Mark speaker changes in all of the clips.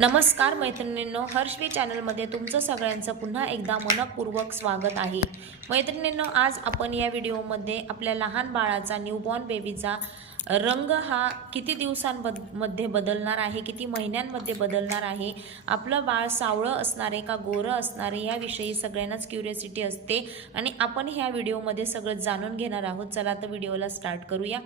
Speaker 1: नमस्कार मैत्रिणींनो हर्षवी चॅनलमध्ये तुमचं सगळ्यांचं पुन्हा एकदा मनपूर्वक स्वागत आहे. मैत्रिणींनो आज आपण या व्हिडिओमध्ये आपल्या लहान बाळाचा न्यूबॉर्न बेबीचा रंग हा किती दिवसांबदमध्ये बदलणार आहे किती महिन्यांमध्ये बदलणार आहे? आपलं बाळ सावळं असणारे का गोरं असणारे याविषयी सगळ्यांनाच क्युरियोसिटी असते आणि आपण ह्या व्हिडिओमध्ये सगळं जाणून घेणार आहोत. चला तर व्हिडिओला स्टार्ट करूया.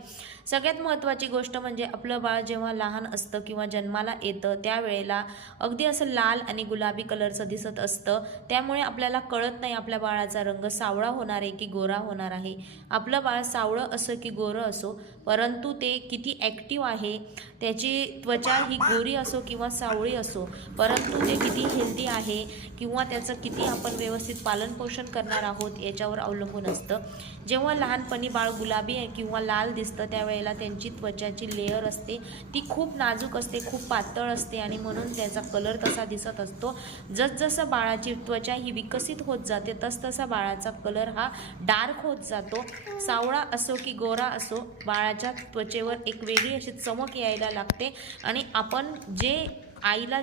Speaker 1: सगळ्यात महत्त्वाची गोष्ट म्हणजे आपलं बाळ जेव्हा लहान असतं किंवा जन्माला येतं त्यावेळेला अगदी असं लाल आणि गुलाबी कलरचं दिसत असतं. त्यामुळे आपल्याला कळत नाही आपल्या बाळाचा रंग सावळा होणार आहे की गोरा होणार आहे. आपलं बाळ सावळं असो की गोरं असो परंतु ते किती ॲक्टिव्ह आहे त्याची त्वचा ही गोरी असो किंवा सावळी असो परंतु ते किती हेल्दी आहे किंवा त्याचं किती आपण व्यवस्थित पालनपोषण करणार आहोत याच्यावर अवलंबून असतं. जेव्हा लहानपणी बाळ गुलाबी किंवा लाल दिसतं त्यावेळेला त्यांची त्वचाची लेअर असते. ती खूप नाजूक असते खूप पातळ असते आणि म्हणून त्याचा कलर तसा दिसत असतो. जसजसं बाळाची त्वचा ही विकसित होत जाते तसतसा बाळाचा कलर हा डार्क होत जातो. सावळा असो की गोरा असो बाळाच्या त्वचेवर एक वेगळी अशी चमक यायला लागते आणि आपण जे आईला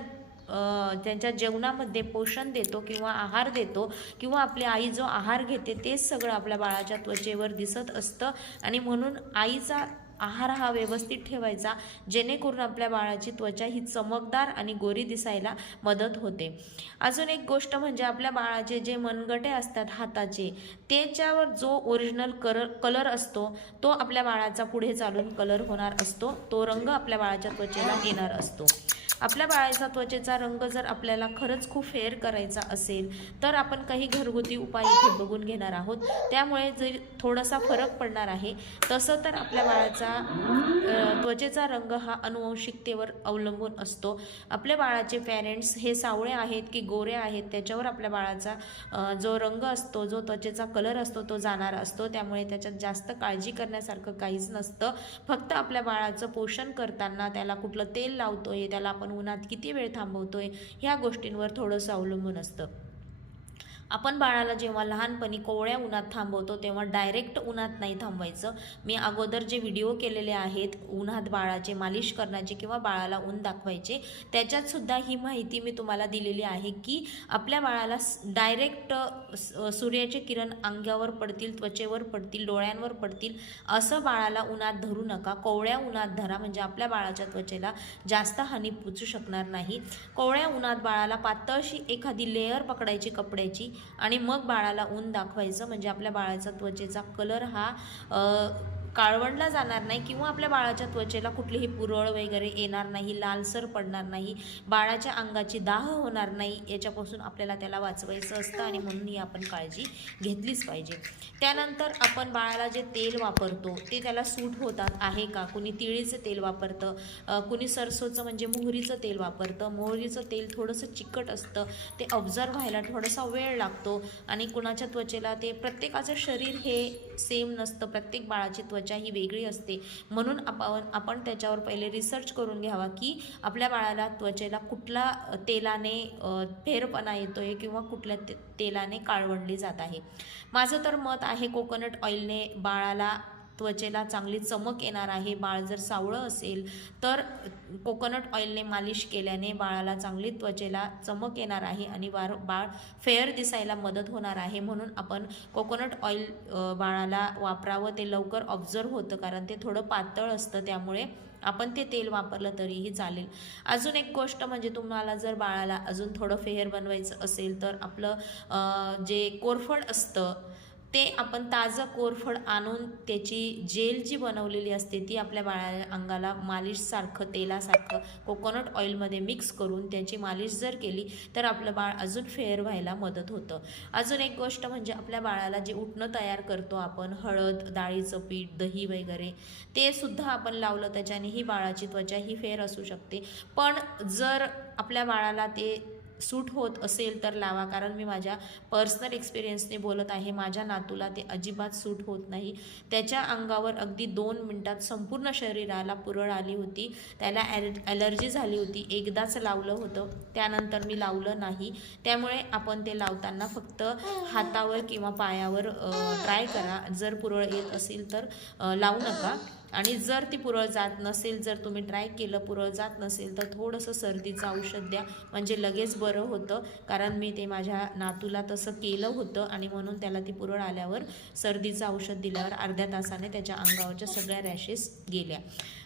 Speaker 1: त्यांच्या जेवणामध्ये पोषण देतो किंवा आहार देतो किंवा आपली आई जो आहार घेते तेच सगळं आपल्या बाळाच्या त्वचेवर दिसत असतं आणि म्हणून आईचा आहार हा व्यवस्थित ठेवायचा जेणेकरून आपल्या बाळाची त्वचा ही चमकदार आणि गोरी दिसायला मदत होते. अजून एक गोष्ट म्हणजे आपल्या बाळाचे जे मनगटे असतात हाताचे त्याच्यावर जो ओरिजिनल कलर कलर असतो तो आपल्या बाळाचा पुढे चालून कलर होणार असतो. तो रंग आपल्या बाळाच्या त्वचेला येणार असतो. आपल्या बाळाचा त्वचेचा रंग जर आपल्याला खरंच खूप फेअर करायचा असेल तर आपण काही घरगुती उपाय इथे बघून घेणार आहोत. त्यामुळे जर थोडासा फरक पडणार आहे तसं तर आपल्या बाळाचा त्वचेचा रंग हा अनुवंशिकतेवर अवलंबून असतो. आपल्या बाळाचे पॅरेंट्स हे सावळे आहेत की गोरे आहेत त्याच्यावर आपल्या बाळाचा जो रंग असतो जो त्वचेचा कलर असतो तो जाणार असतो. त्यामुळे त्याच्यात जास्त काळजी करण्यासारखं काहीच नसतं. फक्त आपल्या बाळाचं पोषण करताना त्याला कुठलं तेल लावतोय त्याला आपण उन्हात किती वेळ थांबवतोय? ह्या गोष्टींवर थोडंसं अवलंबून असतं. आपण बाळाला जेव्हा लहानपणी कोवळ्या उन्हात थांबवतो तेव्हा डायरेक्ट उन्हात नाही थांबवायचं. मी अगोदर जे व्हिडिओ केलेले आहेत उन्हात बाळाचे मालिश करण्याचे किंवा बाळाला ऊन दाखवायचे त्याच्यातसुद्धा ही माहिती मी तुम्हाला दिलेली आहे की आपल्या बाळाला डायरेक्ट सूर्याचे किरण अंगावर पडतील त्वचेवर पडतील डोळ्यांवर पडतील असं बाळाला उन्हात धरू नका. कोवळ्या उन्हात धरा म्हणजे आपल्या बाळाच्या त्वचेला जास्त हानी पोचू शकणार नाही. कोवळ्या उन्हात बाळाला पातळशी एखादी लेअर पकडायची कपड्याची आणि मग बाळाला ऊन दाखवायचं म्हणजे आपल्या बाळाचा त्वचेचा कलर हा काळवंडला जाणार नाही किंवा आपल्या बाळाच्या त्वचेला कुठलीही पुरळ वगैरे येणार नाही लालसर पडणार नाही बाळाच्या अंगाची दाह होणार नाही याच्यापासून आपल्याला त्याला वाचवायचं असतं आणि म्हणून ही आपण काळजी घेतलीच पाहिजे. त्यानंतर आपण बाळाला जे तेल वापरतो ते त्याला सूट होतात आहे का? कुणी तिळीचं तेल वापरतं कुणी सरसोचं म्हणजे मोहरीचं तेल वापरतं मोहरीचं तेल थोडंसं चिकट असतं ते ऑब्झर्व व्हायला थोडासा वेळ लागतो आणि कुणाच्या त्वचेला ते प्रत्येकाचं शरीर हे सेम नसतं प्रत्येक बाळाची त्वचा ही वेगळी असते. म्हणून आपण आपण त्याच्यावर पहिले रिसर्च करून घ्यावा की आपल्या बाळाला त्वचेला कुठला तेलाने फेरपणा येतो आहे किंवा कुठल्या ते तेलाने काळवंडली जात आहे. माझं तर मत आहे कोकोनट ऑइलने बाळाला त्वचेला चांगली चमक येणार आहे बाळ जर सावळं असेल तर कोकोनट ऑइलने मालिश केल्याने बाळाला चांगली त्वचेला चमक येणार आहे आणि बाळ बाळ फेअर दिसायला मदत होणार आहे. म्हणून आपण कोकोनट ऑइल बाळाला वापरावं ते लवकर ऑब्झर्व होतं कारण ते थोडं पातळ असतं त्यामुळे आपण ते तेल वापरलं तरीही चालेल. अजून एक गोष्ट म्हणजे तुम्हाला जर बाळाला अजून थोडं फेअर बनवायचं असेल तर आपलं जे कोरफड असतं ते आपण ताजं कोरफड आणून त्याची जेल जी बनवलेली असते ती आपल्या बाळा अंगाला मालिशसारखं तेलासारखं कोकोनट ऑइलमध्ये मिक्स करून त्याची मालिश जर केली तर आपलं बाळ अजून फेअर व्हायला मदत होतं. अजून एक गोष्ट म्हणजे आपल्या बाळाला जे उठणं तयार करतो आपण हळद डाळीचं पीठ दही वगैरे ते सुद्धा आपण लावलं त्याच्यानेही बाळाची त्वचा ही फेअर असू शकते. पण जर आपल्या बाळाला ते सूट होत असेल तर लावा. कारण मी माझ्या पर्सनल एक्सपिरियन्सने बोलत आहे माझ्या नातूला ते अजिबात सूट होत नाही. त्याच्या अंगावर अगदी दोन मिनटात संपूर्ण शरीराला पुरळ आली होती. त्याला ॲल ॲलर्जी झाली होती. एकदाच लावलं होतं. त्यानंतर मी लावलं नाही. त्यामुळे आपण ते लावताना फक्त हातावर किंवा पायावर ट्राय करा. जर पुरळ येत असेल तर लावू नका. आणि जर ती पुरळ जात नसेल जर तुम्ही ट्राय केलं पुरळ जात नसेल तर थोडंसं सर्दीचं औषध द्या. म्हणजे लगेच बरं होतं. कारण मी ते माझ्या नातूला तसं केलं होतं आणि म्हणून त्याला ती पुरळ आल्यावर सर्दीचं औषध दिल्यावर अर्ध्या तासाने त्याच्या अंगावरच्या सगळ्या रॅशेस गेल्या.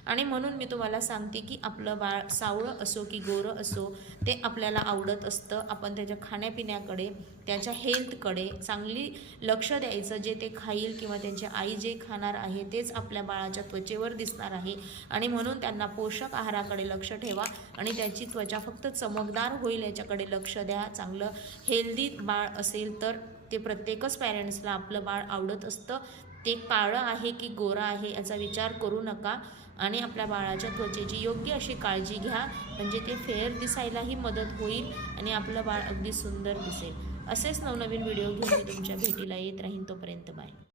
Speaker 1: आणि म्हणून मी तुम्हाला सांगते की आपलं बाळ सावळं असो की गोरं असो ते आपल्याला आवडत असतं. आपण त्याच्या खाण्यापिण्याकडे त्याच्या हेल्थकडे चांगली लक्ष द्यायचं. जे ते खाईल किंवा त्यांची आई जे खाणार आहे तेच आपल्या बाळाच्या त्वचेवर दिसणार आहे. आणि म्हणून त्यांना पोषक आहाराकडे लक्ष ठेवा आणि त्यांची त्वचा फक्त चमकदार होईल याच्याकडे लक्ष द्या. चांगलं हेल्दी बाळ असेल तर ते प्रत्येकच पॅरेंट्सला आपलं बाळ आवडत असतं. ते काळं आहे की गोरं आहे याचा विचार करू नका आणि आपल्या बाळाच्या त्वचेची योग्य अशी काळजी घ्या. म्हणजे ते फेअर दिसायलाही मदत होईल आणि आपलं बाळ अगदी सुंदर दिसेल. असेच नवनवीन व्हिडिओ घेऊन मी तुमच्या भेटीला येत राहीन. तोपर्यंत बाय